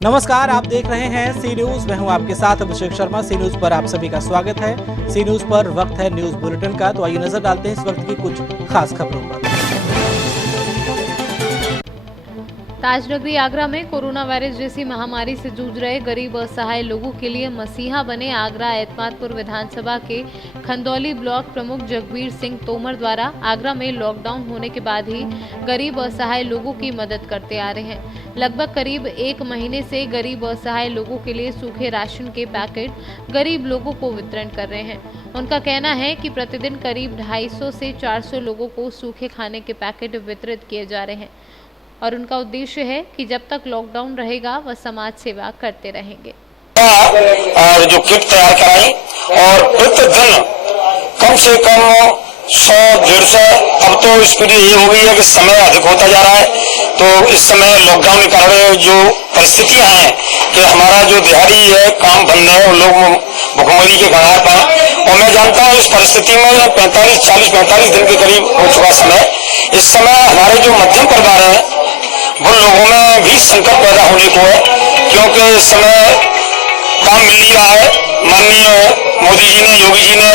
नमस्कार, आप देख रहे हैं सी न्यूज। मैं हूं आपके साथ अभिषेक शर्मा। सी न्यूज पर आप सभी का स्वागत है। सी न्यूज पर वक्त है न्यूज बुलेटिन का, तो आइए नजर डालते हैं इस वक्त की कुछ खास खबरों पर। ताजनगरी आगरा में कोरोना वायरस जैसी महामारी से जूझ रहे गरीब असहाय लोगों के लिए मसीहा बने आगरा एतमादपुर विधानसभा के खंदौली ब्लॉक प्रमुख जगबीर सिंह तोमर द्वारा आगरा में लॉकडाउन होने के बाद ही गरीब असहाय लोगों की मदद करते आ रहे हैं। लगभग करीब 1 महीने से गरीब असहाय लोगों के लिए सूखे राशन के पैकेट गरीब लोगों को वितरण कर रहे हैं। उनका कहना है कि प्रतिदिन करीब 250 से 400 लोगों को सूखे खाने के पैकेट वितरित किए जा रहे हैं और उनका उद्देश्य है कि जब तक लॉकडाउन रहेगा वह समाज सेवा करते रहेंगे। जो किट तैयार कराई और प्रतिदिन कम से कम 100-150, अब तो स्पीड ये हो गई है कि समय अधिक होता जा रहा है। तो इस समय लॉकडाउन के कारण जो परिस्थितियां हैं कि हमारा जो दिहाड़ी है काम बंद है और लोग भुखमरी के कगार पर हैं, और मैं जानता हूँ इस परिस्थिति में 45 दिन के करीब हो चुका समय। इस समय हमारे जो मध्यम परिवार है उन लोगों में भी संकट पैदा होने को है, क्योंकि इस समय काम मिल नहीं रहा है। माननीय मोदी जी ने, योगी जी ने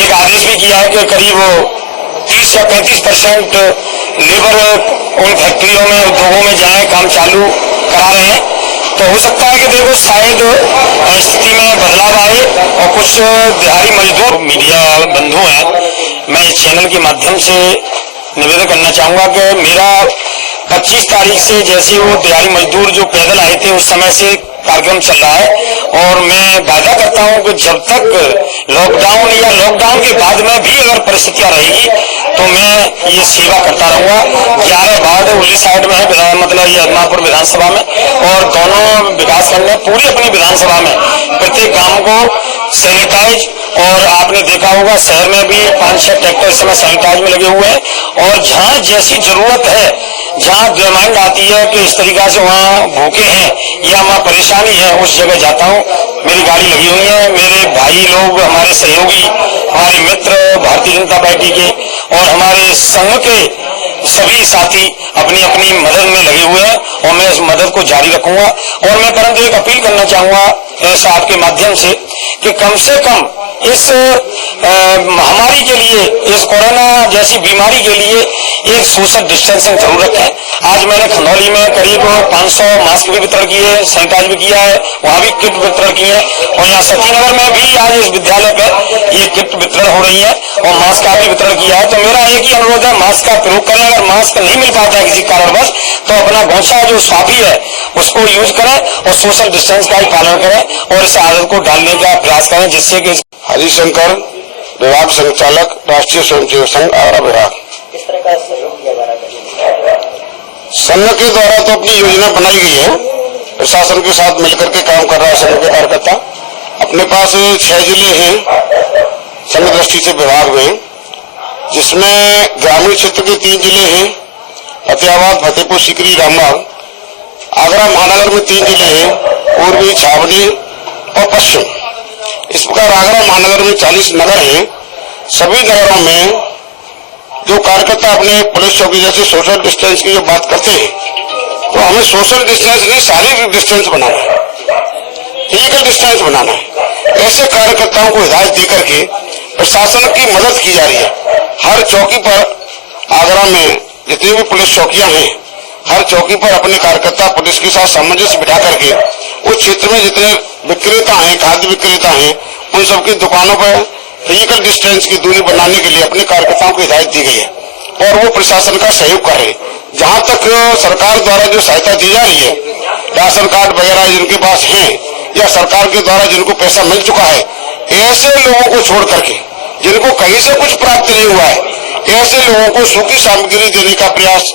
एक आदेश भी किया है कि करीब 30 या 35% लेबर उन फैक्ट्रियों में, उद्योगों में जाए, काम चालू करा रहे हैं। तो हो सकता है कि देखो शायद स्थिति में बदलाव आए और कुछ दिहाड़ी मजदूर मीडिया बंधु हैं, मैं इस चैनल के माध्यम से निवेदन करना चाहूंगा कि मेरा 25 तारीख से जैसे वो दिहाड़ी मजदूर जो पैदल आए थे उस समय से कार्यक्रम चल रहा है, और मैं वादा करता हूं कि जब तक लॉकडाउन या लॉकडाउन के बाद में भी अगर परिस्थितियां रहेगी तो मैं ये सेवा करता रहूंगा। 11 वार्ड उर्ली साइड में है, मतलब ये एतमादपुर विधानसभा में, और दोनों विकासखंड में पूरी अपनी विधानसभा में प्रत्येक गांव को सैनिटाइज, और आपने देखा होगा शहर में भी 5-6 ट्रैक्टर इस समय सैनिटाइज में लगे हुए हैं। और जहाँ जैसी जरूरत है, जहाँ डिमांड आती है कि इस तरीका से वहाँ भूखे हैं या वहाँ परेशानी है, उस जगह जाता हूँ। मेरी गाड़ी लगी हुई है, मेरे भाई लोग, हमारे सहयोगी, हमारे मित्र भारतीय जनता पार्टी के और हमारे संघ के सभी साथी अपनी अपनी मदद में लगे हुए हैं, और मैं इस मदद को जारी रखूंगा। और मैं परंतु एक अपील करना चाहूंगा ऐसा आपके माध्यम से कि कम से कम इस महामारी के लिए, इस कोरोना जैसी बीमारी के लिए एक सोशल डिस्टेंसिंग जरूर रखें। आज मैंने खंदौली में करीब 500 मास्क भी वितरण किए, सैनिटाइज भी किया है, वहाँ भी किट वितरण किए हैं, और यहाँ सतीनगर में भी आज इस विद्यालय पर ये किट वितरण हो रही है और मास्क का भी वितरण किया है। तो मेरा एक ही अनुरोध है, मास्क का प्रयोग करें। अगर मास्क नहीं मिल पाता है किसी कारणवश तो अपना घोंसा जो स्वाभी है उसको यूज करें और सोशल डिस्टेंस का ही पालन करें और इस आदत को डालने का प्रयास करें, जिससे कि हरिशंकर विभाग संचालक, राष्ट्रीय स्वयंसेवक संघ आगरा विभाग। किस तरह का सहयोग किया जा रहा है? संघ के द्वारा तो अपनी योजना बनाई गई है, प्रशासन के साथ मिलकर के काम कर रहा है संघ के कार्यकर्ता। अपने पास 6 जिले हैं संघ दृष्टि से विभाग में, जिसमें ग्रामीण क्षेत्र के 3 जिले हैं, फतेहाबाद, फतेहपुर सीकरी, रामबाग। आगरा महानगर में 3 जिले हैं, पूर्वी, छावनी और पश्चिम। इस प्रकार आगरा महानगर में 40 नगर हैं। सभी नगरों में जो कार्यकर्ता अपने पुलिस चौकी जैसे सोशल डिस्टेंस की जो बात करते हैं, तो हमें सोशल डिस्टेंस नहीं, शारीरिक डिस्टेंस बनाना है, फिजिकल डिस्टेंस बनाना है। ऐसे कार्यकर्ताओं को हिदायत देकर के प्रशासन की मदद की जा रही है। हर चौकी पर आगरा में जितनी भी पुलिस चौकियां हैं, हर चौकी पर अपने कार्यकर्ता पुलिस के साथ सामंजस्य बिठा करके उस क्षेत्र में जितने विक्रेता हैं, खाद्य विक्रेता हैं, उन सबकी दुकानों पर फिजिकल डिस्टेंस की दूरी बनाने के लिए अपने कार्यकर्ताओं को हिदायत दी गई है, और वो प्रशासन का सहयोग कर रहे हैं। जहाँ तक सरकार द्वारा जो सहायता दी जा रही है, राशन कार्ड वगैरह जिनके पास है या सरकार के द्वारा जिनको पैसा मिल चुका है, ऐसे लोगों को छोड़ करके जिनको कहीं से कुछ प्राप्त नहीं हुआ है, ऐसे लोगों को सूखी सामग्री देने का प्रयास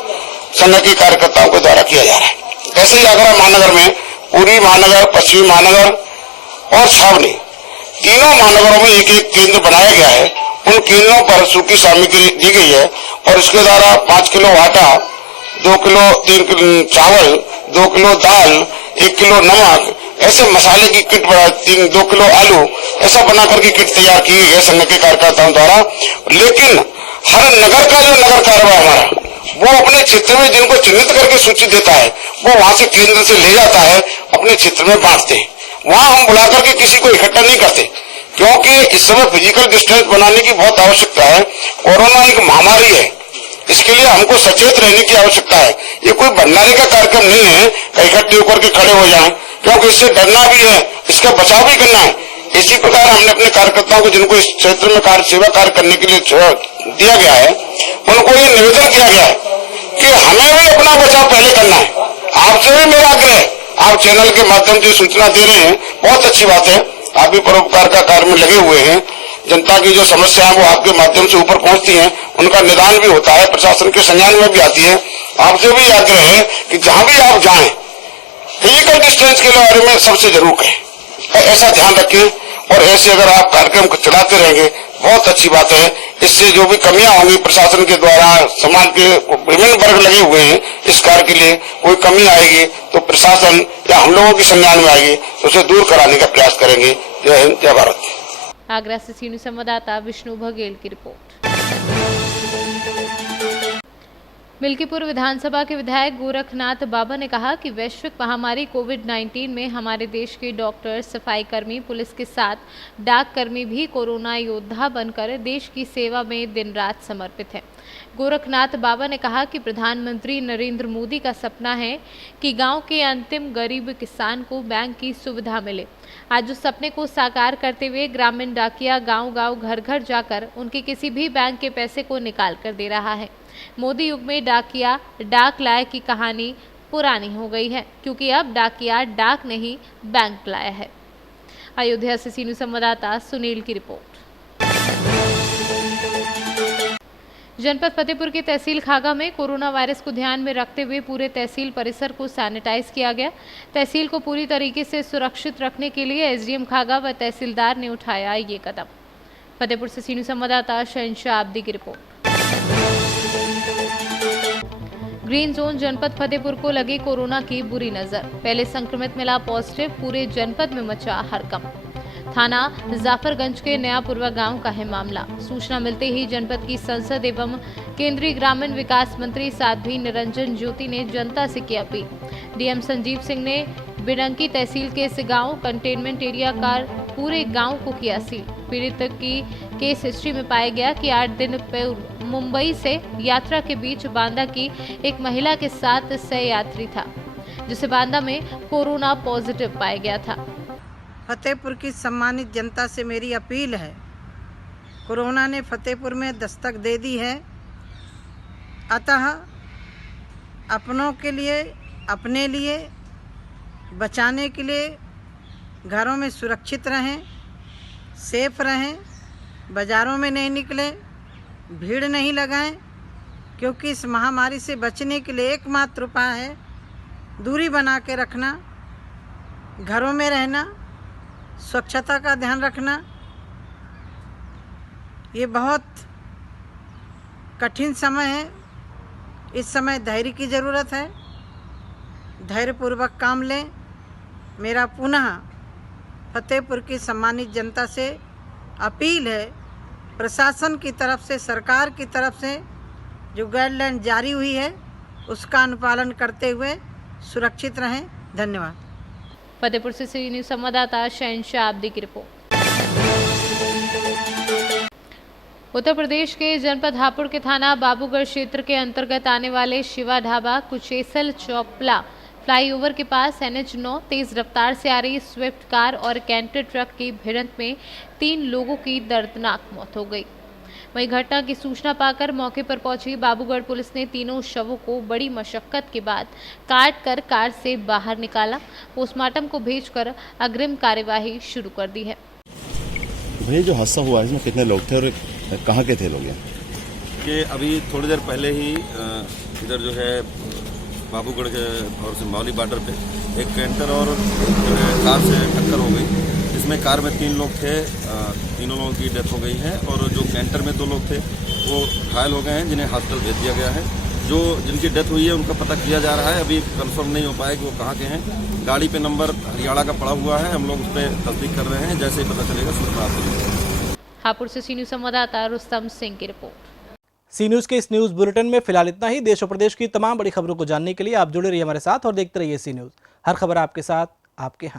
संघ के कार्यकर्ताओं के द्वारा किया जा रहा है। ऐसे ही आगरा महानगर में पूर्वी महानगर, पश्चिमी महानगर और छावनी, तीनों महानगरों में एक एक केंद्र बनाया गया है। उन केंद्रों पर सूखी सामग्री दी गई है, और इसके द्वारा 5 किलो आटा, 2 किलो 3 किलो चावल, 2 किलो दाल, 1 किलो नमक, ऐसे मसाले की किट बना, 2 किलो आलू, ऐसा बना करके किट तैयार की गई है संघ के कार्यकर्ताओं द्वारा। लेकिन हर नगर का जो नगर कार्य हमारा वो अपने क्षेत्र में जिनको चिन्हित करके सूची देता है वो वहां से केंद्र से ले जाता है, अपने क्षेत्र में बांटते हैं। वहां हम बुला करके किसी को इकट्ठा नहीं करते, क्योंकि इस समय फिजिकल डिस्टेंस बनाने की बहुत आवश्यकता है। कोरोना एक महामारी है, इसके लिए हमको सचेत रहने की आवश्यकता है। ये कोई भंडारे का कार्यक्रम नहीं है इकट्ठे होकर के खड़े हो जाएं, क्योंकि इससे डरना भी है, इसका बचाव भी करना है। इसी प्रकार हमने अपने कार्यकर्ताओं को, जिनको इस क्षेत्र में सेवा कार्य करने के लिए दिया गया है, उनको ये निवेदन किया गया है कि हमें भी अपना बचाव पहले करना है। आपसे भी मेरा आग्रह है, आप चैनल के माध्यम से सूचना दे रहे हैं, बहुत अच्छी बात है। आप भी परोपकार का कार्य में लगे हुए हैं। जनता की जो समस्या है वो आपके माध्यम से ऊपर पहुंचती हैं, उनका निदान भी होता है, प्रशासन के संज्ञान में भी आती है। आपसे भी आग्रह है कि जहां भी आप जाएं फिजिकल डिस्टेंस के बारे में सबसे जरूर कहें, ऐसा ध्यान रखें। और ऐसे अगर आप कार्यक्रम को चलाते रहेंगे बहुत अच्छी बात है। इससे जो भी कमियां होंगी प्रशासन के द्वारा, समाज के विभिन्न वर्ग लगे हुए हैं इस कार्य के लिए, कोई कमी आएगी तो प्रशासन या हम लोगों के संज्ञान में आएगी तो उसे दूर कराने का प्रयास करेंगे। जय हिंद, जय भारत। आगरा से सी न्यूज़ संवाददाता विष्णु बघेल की रिपोर्ट। मिल्कीपुर विधानसभा के विधायक गोरखनाथ बाबा ने कहा कि वैश्विक महामारी कोविड-19 में हमारे देश के डॉक्टर, सफाई कर्मी, पुलिस के साथ डाक कर्मी भी कोरोना योद्धा बनकर देश की सेवा में दिन रात समर्पित हैं। गोरखनाथ बाबा ने कहा कि प्रधानमंत्री नरेंद्र मोदी का सपना है कि गांव के अंतिम गरीब किसान को बैंक की सुविधा मिले। आज उस सपने को साकार करते हुए ग्रामीण डाकिया गांव-गांव, घर-घर जाकर उनके किसी भी बैंक के पैसे को निकाल कर दे रहा है। मोदी युग में डाकिया डाक लाए की कहानी पुरानी हो गई है, क्योंकि अब डाकिया डाक नहीं बैंक लाया है। अयोध्या से सी न्यूज़ संवाददाता सुनील की रिपोर्ट। जनपद फतेहपुर की तहसील खागा में कोरोना वायरस को ध्यान में रखते हुए पूरे तहसील परिसर को सैनिटाइज किया गया। तहसील को पूरी तरीके से सुरक्षित रखने के लिए एसडीएम खागा व तहसीलदार ने उठाया ये कदम। फतेहपुर से सी न्यूज़ संवाददाता शहनशाह आब्दी की रिपोर्ट। ग्रीन जोन जनपद फतेहपुर को लगी कोरोना की बुरी नजर। पहले संक्रमित मिला पॉजिटिव, पूरे जनपद में मचा हड़कंप। थाना जाफरगंज के नयापुरवा गांव का है मामला। सूचना मिलते ही जनपद की संसद एवं केंद्रीय ग्रामीण विकास मंत्री साध्वी निरंजन ज्योति ने जनता से की अपील। डीएम संजीव सिंह ने बिडंकी तहसील के इस गांव कंटेनमेंट एरिया का पूरे गांव को किया सील। पीड़ित की केस हिस्ट्री में पाया गया कि 8 दिन पूर्व मुंबई से यात्रा के बीच बांदा की एक महिला के साथ सह यात्री था, जिसे बांदा में कोरोना पॉजिटिव पाया गया था। फतेहपुर की सम्मानित जनता से मेरी अपील है, कोरोना ने फतेहपुर में दस्तक दे दी है, अतः अपनों के लिए, अपने लिए बचाने के लिए घरों में सुरक्षित रहें, सेफ रहें, बाज़ारों में नहीं निकलें, भीड़ नहीं लगाएं, क्योंकि इस महामारी से बचने के लिए एकमात्र उपाय है दूरी बना के रखना, घरों में रहना, स्वच्छता का ध्यान रखना। ये बहुत कठिन समय है, इस समय धैर्य की ज़रूरत है, धैर्यपूर्वक काम लें। मेरा पुनः फतेहपुर की सम्मानित जनता से अपील है, प्रशासन की तरफ से, सरकार की तरफ से जो गाइडलाइन जारी हुई है उसका अनुपालन करते हुए सुरक्षित रहें। धन्यवाद। फतेहपुर से सी न्यूज़ संवाददाता शहनशाह आब्दी की रिपोर्ट। उत्तर प्रदेश के जनपद हापुड़ के थाना बाबूगढ़ क्षेत्र के अंतर्गत आने वाले शिवा ढाबा कुचेसल चौपला फ्लाईओवर के पास NH9 तेज रफ्तार से आ रही स्विफ्ट कार और कैंटर ट्रक की भिड़ंत में 3 लोगों की दर्दनाक मौत हो गई। वहीं घटना की सूचना पाकर मौके पर पहुंची बाबूगढ़ पुलिस ने तीनों शवों को बड़ी मशक्कत के बाद काट कर कार से बाहर निकाला। पोस्टमार्टम को भेजकर अग्रिम कार्यवाही शुरू कर दी है। भैया, जो हादसा हुआ है इसमें कितने लोग थे और कहाँ के थे लोग? ये अभी थोड़ी देर पहले ही इधर जो है बाबूगढ़ के और सिंबावली बॉर्डर पे एक कैंटर और जो है कार से टक्कर हो गई, जिसमें कार में 3 लोग थे, तीनों लोगों की डेथ हो गई है और जो कैंटर में 2 लोग थे वो घायल हो गए हैं, जिन्हें हॉस्पिटल भेज दिया गया है। जो जिनकी डेथ हुई है उनका पता किया जा रहा है, अभी कंफर्म नहीं हो पाया कि वो कहाँ के हैं। गाड़ी पे नंबर हरियाणा का पड़ा हुआ है, हम लोग उस पर तस्दीक कर रहे हैं, जैसे ही पता चलेगा सूचना आपको। हापुड़ से सी न्यूज़ संवाददाता रुस्तम सिंह की रिपोर्ट। सी न्यूज के इस न्यूज बुलेटिन में फिलहाल इतना ही। देश और प्रदेश की तमाम बड़ी खबरों को जानने के लिए आप जुड़े रहिए हमारे साथ और देखते रहिए सी न्यूज। हर खबर आपके साथ, आपके यहाँ।